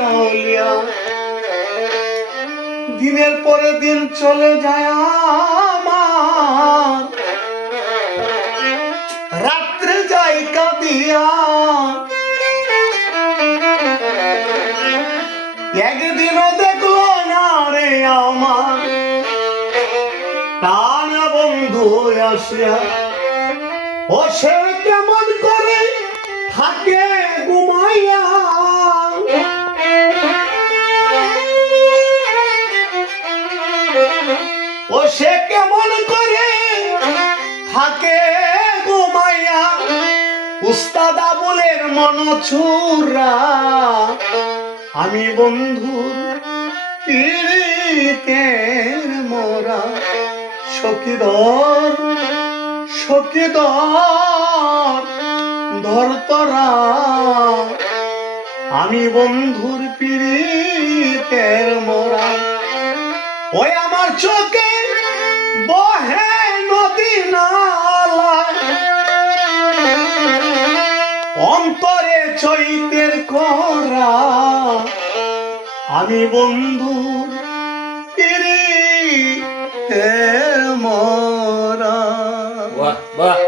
লাউলিয়া দিনের পরে দিন চলে যায় আমার, রাত্রে যাই কাঁদিয়া। একদিনও দেখলো না রে আমার টানা বন্ধু আসিয়া। ও সে কেমন করে থাকে ঘুমাইয়া, ও সে কেমন করে থাকে ঘুমাইয়া। উস্তাদ আবুলের মন ছুরা, আমি বন্ধুর পীড়িতের মোরা। সখীধর সখীধর ধর তোরা, আমি বন্ধুর পীড়িতের মোরা। ওই আমার চোখে বহে নদী নালা, অন্তরে চৈতের খরা, আমি বন্ধুর পীড়িতের মোরা। বাহ বাহ।